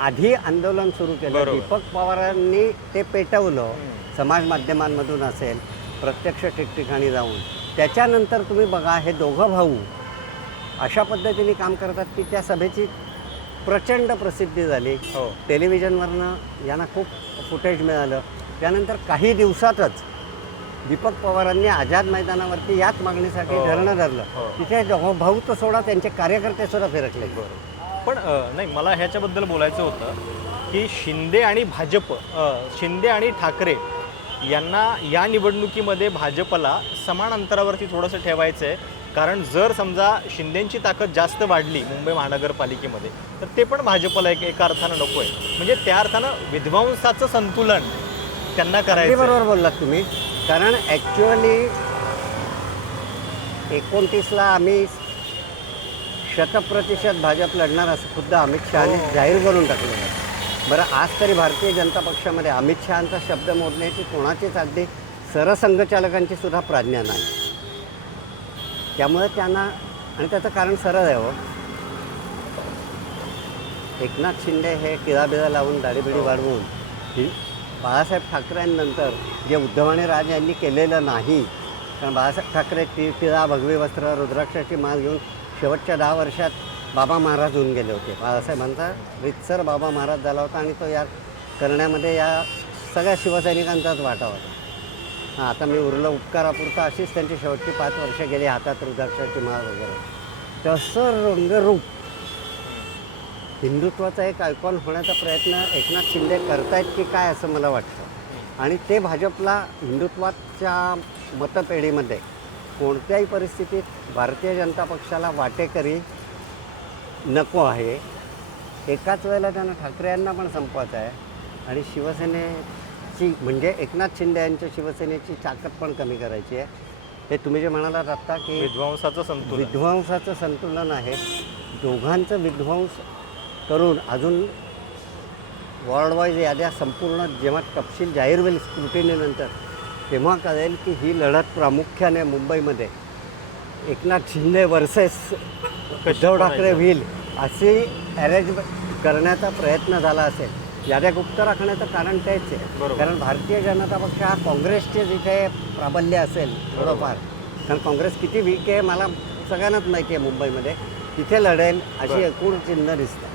आधी आंदोलन सुरू केलं. दीपक पवारांनी ते पेटवलं, समाज माध्यमांमधून असेल, प्रत्यक्ष ठिकठिकाणी जाऊन. त्याच्यानंतर तुम्ही बघा, हे दोघं भाऊ अशा पद्धतीने काम करतात की त्या सभेची प्रचंड प्रसिद्धी झाली. टेलिव्हिजनवरनं यांना खूप फुटेज मिळालं. त्यानंतर काही दिवसातच दीपक पवारांनी आझाद मैदानावरती याच मागणीसाठी धरणं धरलं. तिथे भाऊ तो सोडा, त्यांचे कार्यकर्ते सुद्धा फिरकले. पण नाही, मला ह्याच्याबद्दल बोलायचं होतं की शिंदे आणि भाजप, शिंदे आणि ठाकरे यांना या निवडणुकीमध्ये भाजपला समान अंतरावरती थोडंसं ठेवायचं आहे. कारण जर समजा शिंदेंची ताकद जास्त वाढली मुंबई महानगरपालिकेमध्ये तर ते पण भाजपला एका अर्थानं नको आहे. म्हणजे त्या अर्थानं विध्वंसाचं संतुलन त्यांना अगदी करायचं आहे. बरोबर बोललात तुम्ही. कारण ॲक्च्युअली 29ला आम्ही 100% भाजप लढणार असं खुद्द अमित शहाने जाहीर करून टाकलेलं आहे. बरं, आज तरी भारतीय जनता पक्षामध्ये अमित शहांचा शब्द मोडण्याची कोणाचीच अगदी सरसंघचालकांची सुद्धा प्रज्ञा नाही. त्यामुळे त्यांना, आणि त्याचं कारण सरळ आहे हो, एकनाथ शिंदे हे टिळाबिळा लावून दाढीबिडी वाढवून बाळासाहेब ठाकरेंनंतर जे उद्धव आणि राज यांनी केलेलं नाही. कारण बाळासाहेब ठाकरे टिळा, भगवी वस्त्र, रुद्राक्षाची माळ घेऊन शेवटच्या 10 वर्षात बाबा महाराज होऊन गेले होते. बाळासाहेबांचा रितसर बाबा महाराज झाला होता आणि तो या करण्यामध्ये या सगळ्या शिवसैनिकांचाच वाटा होता. हां, आता मी उरलं उपकारापुरता, अशीच त्यांची शेवटची 5 वर्ष गेली, हातात रुद्राक्षाची माळ वगैरे. तसं रंगरूप हिंदुत्वाचा एक आयकॉन होण्याचा प्रयत्न एकनाथ शिंदे करतायत की काय असं मला वाटतं. आणि ते भाजपला हिंदुत्वाच्या मतपेढीमध्ये कोणत्याही परिस्थितीत भारतीय जनता पक्षाला वाटेकरी नको आहे. एकाच वेळेला त्यांना ठाकरे यांना पण संपवायचं आहे आणि शिवसेनेची म्हणजे एकनाथ शिंदे यांच्या शिवसेनेची ताकद पण कमी करायची आहे. हे तुम्ही जे म्हणालात आत्ता की विध्वंसाचं संतुलन आहे. दोघांचं विध्वंस करून अजून वॉर्ड वाईज याद्या संपूर्ण जेव्हा तपशील जाहीर होईल स्क्रुटिनीनंतर तेव्हा कळेल की ही लढत प्रामुख्याने मुंबईमध्ये एकनाथ शिंदे वर्सेस उद्धव ठाकरे होईल अशी अरेंज करण्याचा प्रयत्न झाला असेल. याद्या गुप्त राखण्याचं कारण तेच आहे. कारण भारतीय जनता पक्ष हा काँग्रेसचे जिथे प्राबल्य असेल थोडंफार, कारण काँग्रेस किती वीक आहे मला सगळ्यांनाच माहिती आहे मुंबईमध्ये, तिथे लढेल अशी एकूण चिन्ह दिसतं.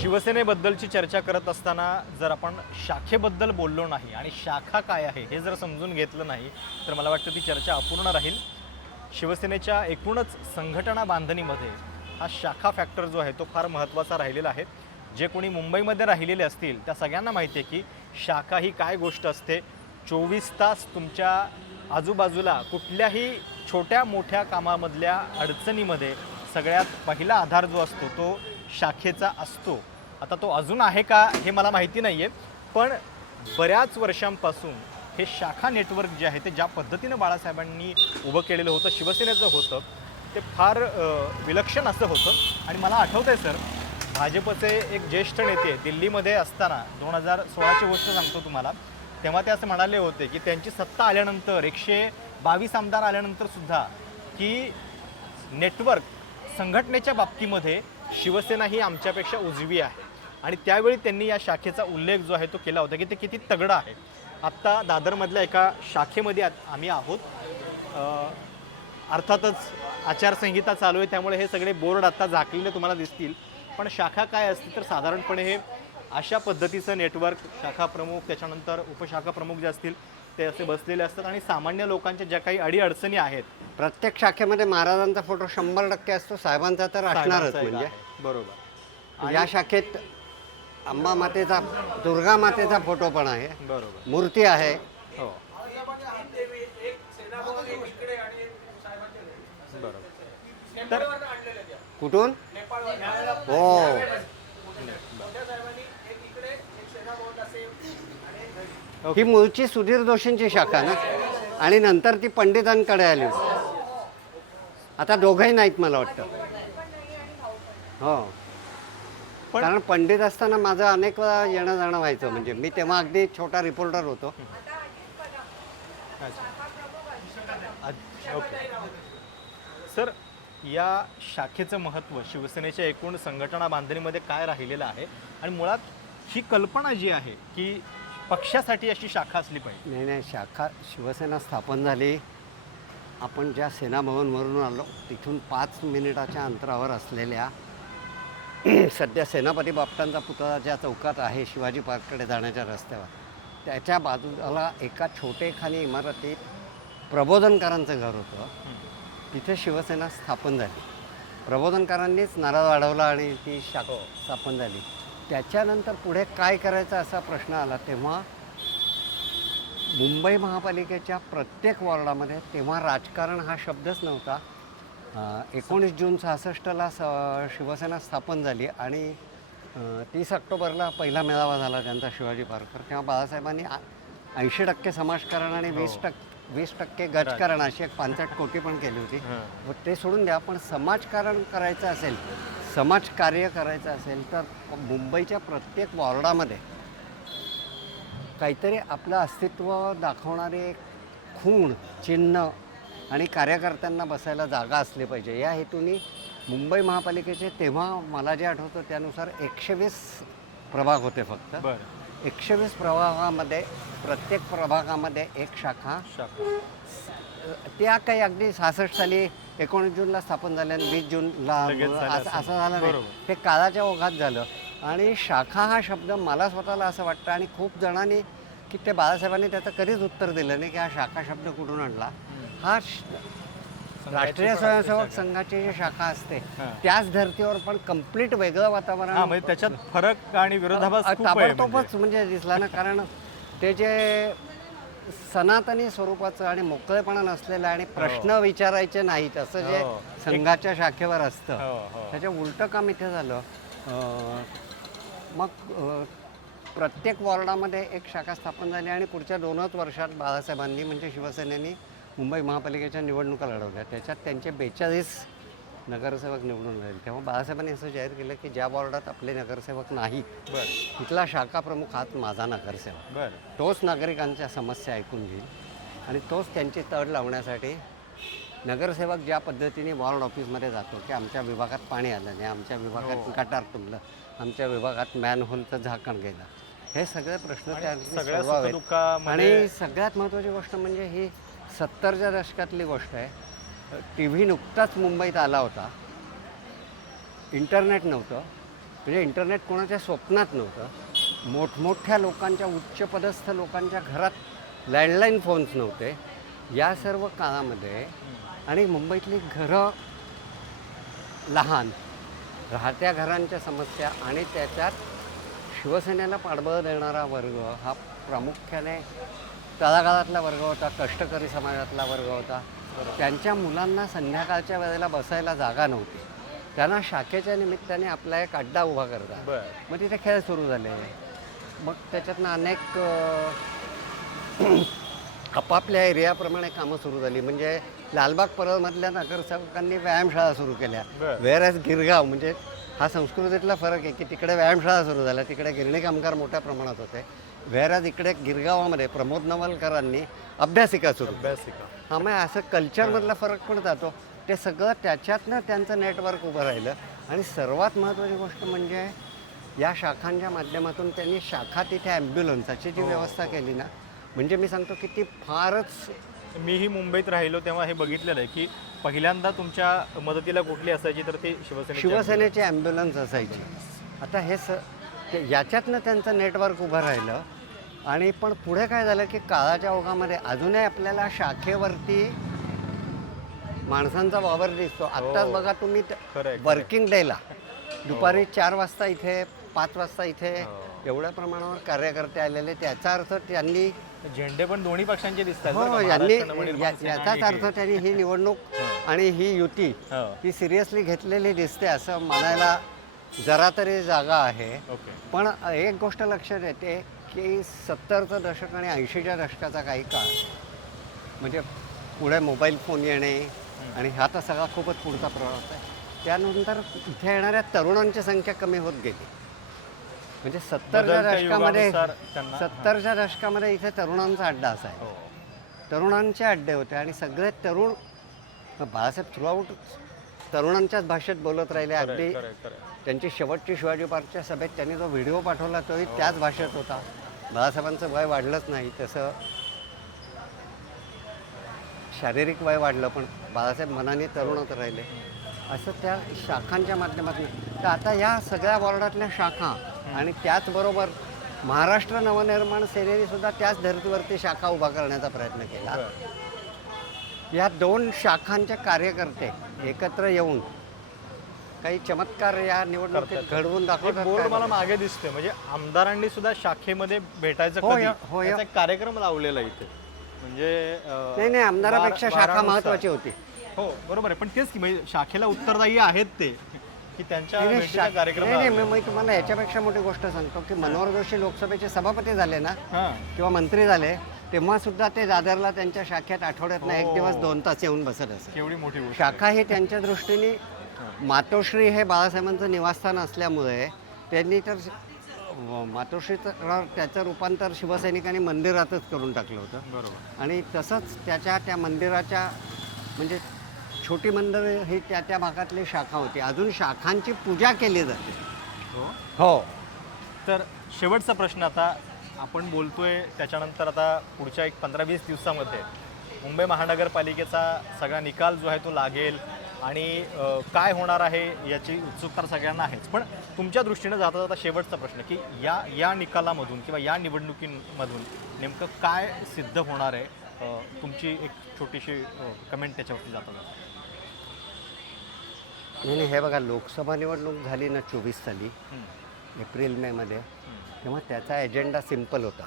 शिवसेनेबद्दलची चर्चा करत असताना जर आपण शाखेबद्दल बोललो नाही आणि शाखा काय आहे हे जर समजून घेतलं नाही तर मला वाटतं ती चर्चा अपूर्ण राहील. शिवसेनेच्या एकूणच संघटना बांधणीमध्ये हा शाखा फॅक्टर जो आहे तो फार महत्त्वाचा राहिलेला आहे. जे कोणी मुंबईमध्ये राहिलेले असतील त्या सगळ्यांना माहिती आहे की शाखा ही काय गोष्ट असते. 24 तास तुमच्या आजूबाजूला कुठल्याही छोट्या मोठ्या कामामधल्या अडचणीमध्ये सगळ्यात पहिला आधार जो असतो तो शाखेचा असतो. आता तो अजून आहे का हे मला माहिती नाही आहे, पण बऱ्याच वर्षांपासून हे शाखा नेटवर्क जे आहे ते ज्या पद्धतीनं बाळासाहेबांनी उभं केलेलं होतं, शिवसेनेचं होतं, ते फार विलक्षण असं होतं. आणि मला आठवतं आहे सर, भाजपचे एक ज्येष्ठ नेते दिल्लीमध्ये असताना 2016ची गोष्ट सांगतो तुम्हाला, तेव्हा ते असं म्हणाले होते की त्यांची सत्ता आल्यानंतर 122 आमदार आल्यानंतर सुद्धा की नेटवर्क संघटनेच्या बाबतीमध्ये शिवसेना ही आमच्यापेक्षा उजवी आहे. आणि त्यावेळी त्यांनी या शाखेचा उल्लेख जो आहे तो केला होता की ते किती तगडं आहे. आत्ता दादरमधल्या एका शाखेमध्ये आम्ही आहोत. अर्थातच आचारसंहिता चालू आहे त्यामुळे हे सगळे बोर्ड आत्ता झाकलेले तुम्हाला दिसतील. पण शाखा काय असते तर साधारणपणे हे अशा पद्धतीचं नेटवर्क, शाखा प्रमुख, त्याच्यानंतर उपशाखा प्रमुख जे असतील ते असे बसलेले असतात आणि सामान्य लोकांच्या ज्या काही अडीअडचणी आहेत. प्रत्येक शाखेमध्ये महाराजांचा फोटो 100% असतो, साहेबांचा तर असणारच. म्हणजे बरोबर, या शाखेत अंबा मातेचा, दुर्गा मातेचा फोटो पण आहे, बरोबर, मूर्ती आहे. हो, बरोबर. तर कुठून? हो, ही मूळची सुधीर जोशींची शाखा ना, आणि नंतर ती पंडितांकडे आली. आता दोघंही नाहीत मला वाटतं. हो, कारण पंडित असताना माझं अनेक वेळा येणं जाणं व्हायचं. म्हणजे मी तेव्हा अगदी छोटा रिपोर्टर होतो. ओके सर, या शाखेचं महत्त्व शिवसेनेच्या एकूण संघटना बांधणीमध्ये काय राहिलेलं आहे आणि मुळात ही कल्पना जी आहे की पक्षासाठी अशी शाखा असली पाहिजे. नाही, शाखा शिवसेना स्थापन झाली. आपण ज्या सेनाभवनवरून आलो तिथून 5 मिनिटाच्या अंतरावर असलेल्या सध्या सेनापती बापटांचा पुतळा ज्या चौकात आहे शिवाजी पार्ककडे जाण्याच्या रस्त्यावर, त्याच्या बाजूला एका छोटेखानी इमारतीत प्रबोधनकारांचं घर होतं. तिथे शिवसेना स्थापन झाली प्रबोधनकारांनीच नारळ वाढवला आणि ती शाखा हो. स्थापन झाली. त्याच्यानंतर पुढे काय करायचा असा प्रश्न आला तेव्हा मुंबई महापालिकेच्या प्रत्येक वॉर्डामध्ये तेव्हा राजकारण हा शब्दच नव्हता. 19 जून 66ला शिवसेना स्थापन झाली आणि 30 ऑक्टोबरला पहिला मेळावा झाला त्यांचा शिवाजी पार्कवर. तेव्हा बाळासाहेबांनी 80% समाजकारण आणि 20% गजकारण अशी एक 65 कोटी पण केली होती. व ते सोडून द्या, पण समाजकारण करायचं असेल, समाजकार्य करायचं असेल तर मुंबईच्या प्रत्येक वॉर्डामध्ये काहीतरी आपलं अस्तित्व दाखवणारे एक खूण, चिन्ह आणि कार्यकर्त्यांना बसायला जागा असली पाहिजे. या हेतूने मुंबई महापालिकेचे तेव्हा मला जे आठवतं त्यानुसार 120 प्रभाग होते फक्त. बरं. 120 प्रभागामध्ये प्रत्येक प्रभागामध्ये एक शाखा. त्या काही अगदी 66 साली 19 जूनला स्थापन झाल्या आणि 20 जूनला लगेच झालं असं झालं नाही. बरोबर. ते काळाच्या ओघात झालं. आणि शाखा हा शब्द मला स्वतःला असं वाटतं आणि खूप जणांनी की ते बाळासाहेबांनी त्याचं कधीच उत्तर दिलं नाही की हा शाखा शब्द कुठून आणला. हा राष्ट्रीय स्वयंसेवक संघाची जी शाखा असते हां. त्याच धर्तीवर पण कम्प्लीट वेगळं वातावरण हां, म्हणजे त्याच्यात फरक आणि विरोधाभास खूप आहे ताबडतोबच म्हणजे दिसला ना. कारण ते जे सनातनी स्वरूपाचं आणि मोकळेपणा नसलेलं आणि प्रश्न विचारायचे नाहीत असं जे हो. संघाच्या शाखेवर असतं हो, हो. त्याच्या उलटं काम इथे झालं. मग प्रत्येक वॉर्डामध्ये एक शाखा स्थापन झाली आणि पुढच्या 2च वर्षात बाळासाहेबांनी म्हणजे शिवसेनेने मुंबई महापालिकेच्या निवडणुका लढवल्या. त्याच्यात त्यांचे 42 नगरसेवक निवडून आले. तेव्हा बाळासाहेबांनी असं जाहीर केलं की ज्या वॉर्डात आपले नगरसेवक नाहीत बरं. तिथला शाखा प्रमुख हाच माझा नगरसेवक. बरं. तोच नागरिकांच्या समस्या ऐकून घेईल आणि तोच त्यांची तड लावण्यासाठी नगरसेवक ज्या पद्धतीने वॉर्ड ऑफिसमध्ये जातो की आमच्या विभागात पाणी आलं नाही, आमच्या विभागात गटार तुंबलं, आमच्या विभागात मॅनहोलचं झाकण गेलं, हे सगळे प्रश्न त्यांनी सगळ्या सोडवावेत. सुखदुःखामध्ये आणि सगळ्यात महत्त्वाची गोष्ट म्हणजे ही 70च्या दशकातली गोष्ट आहे. टी व्ही नुकताच मुंबईत आला होता. इंटरनेट नव्हतं, म्हणजे इंटरनेट कोणाच्या स्वप्नात नव्हतं. मोठमोठ्या लोकांच्या उच्चपदस्थ लोकांच्या घरात लँडलाईन फोन्स नव्हते. या सर्व काळामध्ये आणि मुंबईतली घरं लहान, राहत्या घरांच्या समस्या आणि त्याच्यात शिवसेनेला पाठबळ देणारा वर्ग हा प्रामुख्याने तळागाळातला वर्ग होता, कष्टकरी समाजातला वर्ग होता. त्यांच्या मुलांना संध्याकाळच्या वेळेला बसायला जागा नव्हती. त्यांना शाखेच्या निमित्ताने आपला एक अड्डा उभा करतात. बरं. मग तिथे खेळ सुरू झाले. मग त्याच्यातनं अनेक आपापल्या एरियाप्रमाणे कामं सुरू झाली. म्हणजे लालबाग परळमधल्या नगरसेवकांनी व्यायामशाळा सुरू केल्या. बरं. वेरॅज गिरगाव म्हणजे हा संस्कृतीतला फरक आहे की तिकडे व्यायामशाळा सुरू झाल्या, तिकडे गिरणी कामगार मोठ्या प्रमाणात होते. वेरॅज इकडे गिरगावामध्ये प्रमोद नवलकरांनी अभ्यासिका सुरू. अभ्यासिका. हा मग असं कल्चरमधला फरक पण जातो. ते सगळं त्याच्यातनं त्यांचं नेटवर्क उभं राहिलं. आणि सर्वात महत्त्वाची गोष्ट म्हणजे या शाखांच्या माध्यमातून त्यांनी शाखा तिथे ॲम्ब्युलन्सची जी व्यवस्था केली ना, म्हणजे मी सांगतो की ती फारच. मीही मुंबईत राहिलो तेव्हा हे बघितलेलं आहे की पहिल्यांदा तुमच्या मदतीला कुठली असायची तर ती शिवसेनेची ॲम्ब्युलन्स असायची. आता हे याच्यातनं त्यांचं नेटवर्क उभं राहिलं. आणि पण पुढे काय झालं की काळाच्या ओघामध्ये अजूनही आपल्याला शाखेवरती माणसांचा वावर दिसतो. आत्ताच बघा तुम्ही वर्किंग डेला दुपारी 4 वाजता इथे, 5 वाजता इथे एवढ्या प्रमाणावर कार्यकर्ते आलेले. त्याचा अर्थ त्यांनी झेंडे पण दोन्ही पक्षांचे दिसतात. हो, याचाच अर्थ त्यांनी ही निवडणूक आणि ही युती ही सिरियसली घेतलेली दिसते असं म्हणायला जरा तरी जागा आहे. पण एक गोष्ट लक्षात येते की 70चं दशक आणि 80च्या दशकाचा काही काळ म्हणजे पुढे मोबाईल फोन येणे आणि हा तर सगळा खूपच पुढचा प्रवास आहे. त्यानंतर इथे येणाऱ्या तरुणांची संख्या कमी होत गेली. म्हणजे 70च्या दशकामध्ये इथे तरुणांचा अड्डा असायचा. तरुणांचे अड्डे होते आणि सगळे तरुण बाळासाहेब थ्रूआउट तरुणांच्याच भाषेत बोलत राहिले. अगदी त्यांची शेवटची शिवाजी पार्कच्या सभेत त्यांनी जो व्हिडिओ पाठवला तोही त्याच भाषेत होता. बाळासाहेबांचं वय वाढलंच नाही, तसं शारीरिक वय वाढलं पण बाळासाहेब मनाने तरुणच राहिले. असं त्या शाखांच्या माध्यमातून. तर आता या सगळ्या वॉर्डातल्या शाखा आणि त्याचबरोबर महाराष्ट्र नवनिर्माण सेनेने सुद्धा त्याच धर्तीवरती शाखा उभा करण्याचा प्रयत्न केला. या 2 शाखांचे कार्यकर्ते एकत्र येऊन काही चमत्कार या निवडणुकीत करतात. घडवून एक दाखवतात बोर्ड काय मला बघा. मागे दिसतोय, म्हणजे आमदारांनी सुद्धा शाखेमध्ये भेटायचं हो, कधी हो, याचा एक कार्यक्रम लावलेला इथे. म्हणजे नाही आमदारापेक्षा शाखा बारानुसार. महत्वाची होती. हो बरोबर आहे, पण तेच की म्हणजे शाखेला उत्तरदायी आहेत ते, की त्यांच्या नाही, भेटीचा कार्यक्रम नाही, लावला. मी तुम्हाला याच्यापेक्षा मोठी गोष्ट सांगतो की मनोहर जोशी लोकसभेचे सभापती झाले ना हां. किंवा मंत्री झाले तेव्हा सुद्धा ते दादरला त्यांच्या शाखेत आठवड्यातनं एक हो. दिवस 2 तास येऊन बसत असत. केवढी मोठी गोष्ट आहे. शाखा ही त्यांच्या दृष्टीने मातोश्री हे बाळासाहेबांचं निवासस्थान असल्यामुळे त्यांनी तर मातोश्रीचं त्याचं रूपांतर शिवसैनिकांनी मंदिरातच करून टाकलं होतं. बरोबर. आणि तसंच त्या मंदिराच्या म्हणजे छोटी मंदिर ही त्या भागातली शाखा होती. अजून शाखांची पूजा केली जाते. हो. हो तर शेवटचा प्रश्न आता आपण बोलतोय त्याच्यानंतर आता पुढच्या एक 15-20 दिवसामध्ये मुंबई महानगरपालिकेचा सगळा निकाल जो आहे तो लागेल आणि काय होणार आहे याची उत्सुकता सगळ्यांना आहेच. पण तुमच्या दृष्टीनं जाता जाता शेवटचा प्रश्न की या निकालामधून किंवा या निवडणुकीमधून नेमकं काय सिद्ध होणार आहे? तुमची एक छोटीशी कमेंट त्याच्यावरती जाता जाता. नाही हे बघा, लोकसभा निवडणूक झाली ना 24 साली हं. एप्रिल मेमध्ये, तेव्हा त्याचा एजेंडा सिम्पल होता.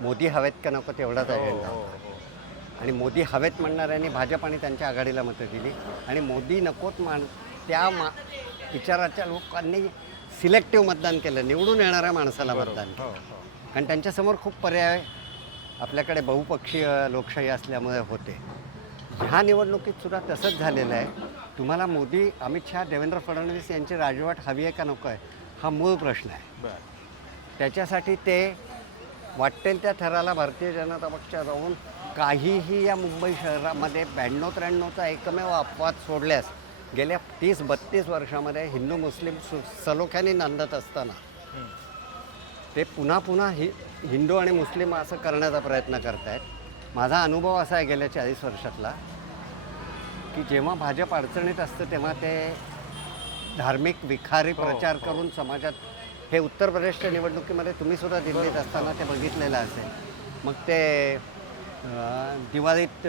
मोदी हवेत का नको तेवढाच एजेंडा हो, होता. हो. आणि मोदी हवेत म्हणणाऱ्यांनी भाजप आणि त्यांच्या आघाडीला मतं दिली आणि मोदी नकोत त्या विचाराच्या लोकांनी सिलेक्टिव्ह मतदान केलं, निवडून येणाऱ्या माणसाला मतदान केलं. हो, हो. कारण त्यांच्यासमोर खूप पर्याय आपल्याकडे बहुपक्षीय लोकशाही असल्यामुळे होते. ह्या निवडणुकीत सुद्धा तसंच झालेलं आहे. तुम्हाला मोदी, अमित शहा, देवेंद्र फडणवीस यांची राजवट हवी आहे का नको आहे हा मूळ प्रश्न आहे. बरं. त्याच्यासाठी ते वाटेल त्या थराला भारतीय जनता पक्ष जाऊन काहीही या मुंबई शहरामध्ये 92-93चा एकमेव अपवाद सोडल्यास गेल्या 30-32 वर्षामध्ये हिंदू मुस्लिम सलोख्याने नांदत असताना हं. ते पुन्हा हिंदू आणि मुस्लिम असं करण्याचा प्रयत्न करतायत. माझा अनुभव असा आहे गेल्या 40 वर्षातला की जेव्हा भाजप अडचणीत असतं तेव्हा ते धार्मिक विखारी प्रचार करून समाजात, हे उत्तर प्रदेशच्या निवडणुकीमध्ये तुम्ही सुद्धा दिल्लीत असताना ते बघितलेलं असेल. मग ते दिवाळीत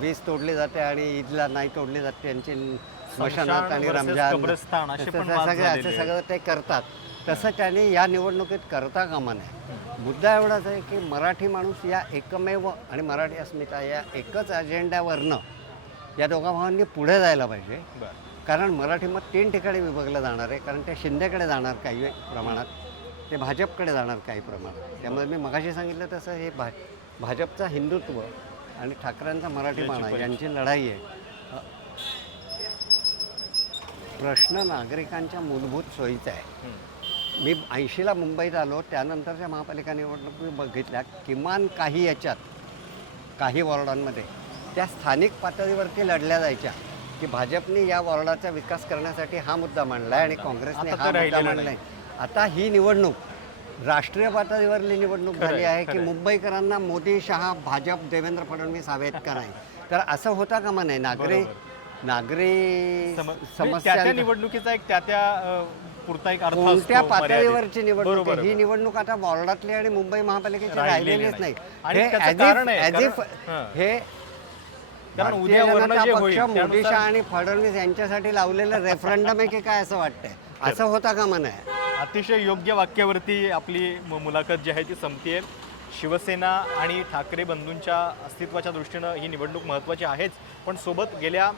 वीज तोडली जाते आणि ईदला नाही तोडली जाते, त्यांची स्मशानात आणि versus रमजान कब्रस्तान असे पण वाद असं झालेले सगळं ते करतात. तसं त्यांनी या निवडणुकीत करता कामा नये. मुद्दा एवढाच आहे की मराठी माणूस या एकमेव आणि मराठी अस्मिता या एकच अजेंड्यावरनं या दोघा भावांनी पुढे जायला पाहिजे. बरं. कारण मराठी मत 3 ठिकाणी विभागलं जाणार आहे. कारण ते शिंदेकडे जाणार काही प्रमाणात, ते भाजपकडे जाणार काही प्रमाणात. त्यामुळे मी मगाशी सांगितलं तसं हे भाजपचा हिंदुत्व आणि ठाकरेंचा मराठीपणा यांची लढाई आहे. प्रश्न नागरिकांच्या मूलभूत सोयीचा आहे. हं. मी 80ला मुंबईत आलो, त्यानंतरच्या महापालिका निवडणुकी बघितल्या. किमान काही याच्यात काही वॉर्डांमध्ये त्या स्थानिक पातळीवरती लढल्या जायच्या की भाजपने या वॉर्डाचा विकास करण्यासाठी हा मुद्दा मांडला आहे आणि काँग्रेसने आता हा ते मुद्दा राहिलेलं मांडला आहे. आता ही निवडणूक राष्ट्रीय पातळीवरली निवडणूक झाली आहे की खरंय. मुंबईकरांना मोदी, शहा, भाजप, देवेंद्र फडणवीस हवेत का नाही. तर असं होता कामा नये. नागरी म्हणजे त्या समस्या निवडणुकीचा एक त्या पुरता एक अर्थ कोणत्या असतो, पातळीवरची मर्यादित. निवडणूक बरोबर, आहे. ही निवडणूक आता वॉर्डातली आणि मुंबई महापालिकेची राहिलेली राहिलेलीच नाही. आणि हे त्याचं as if- कारण आहे, as if हां. हे कारण भारतीय उद्या वर्ण जनता जे पक्ष, होईल, मोदी, त्यानुसार- शहा आणि फडणवीस यांच्यासाठी लावलेलं रेफरंडम आहे की काय असं वाटतंय. असं होता कामा नये. अतिशय योग्य वाक्यावरती आपली मुलाखत जी आहे ती संपतीये. शिवसेना आणि ठाकरे बंधूंच्या अस्तित्वाच्या दृष्टीनं ही निवडणूक महत्त्वाची आहेच, पण सोबत गेल्या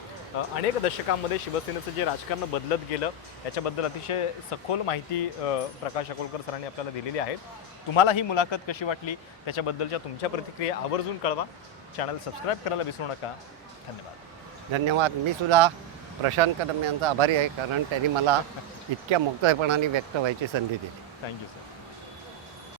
अनेक दशकांमध्ये शिवसेनेचं जे राजकारण बदलत गेलं याच्याबद्दल अतिशय सखोल माहिती प्रकाश अकोलकर सरांनी आपल्याला दिलेली आहे. तुम्हाला ही मुलाखत कशी वाटली त्याच्याबद्दलच्या तुमच्या प्रतिक्रिया आवर्जून कळवा. चॅनल सबस्क्राईब करायला विसरू नका. धन्यवाद. धन्यवाद. मी सुद्धा प्रशांत कदम यांचा आभारी आहे, कारण त्यांनी मला इतक्या मोकळेपणाने व्यक्त व्हायची संधी दिली. Thank you sir.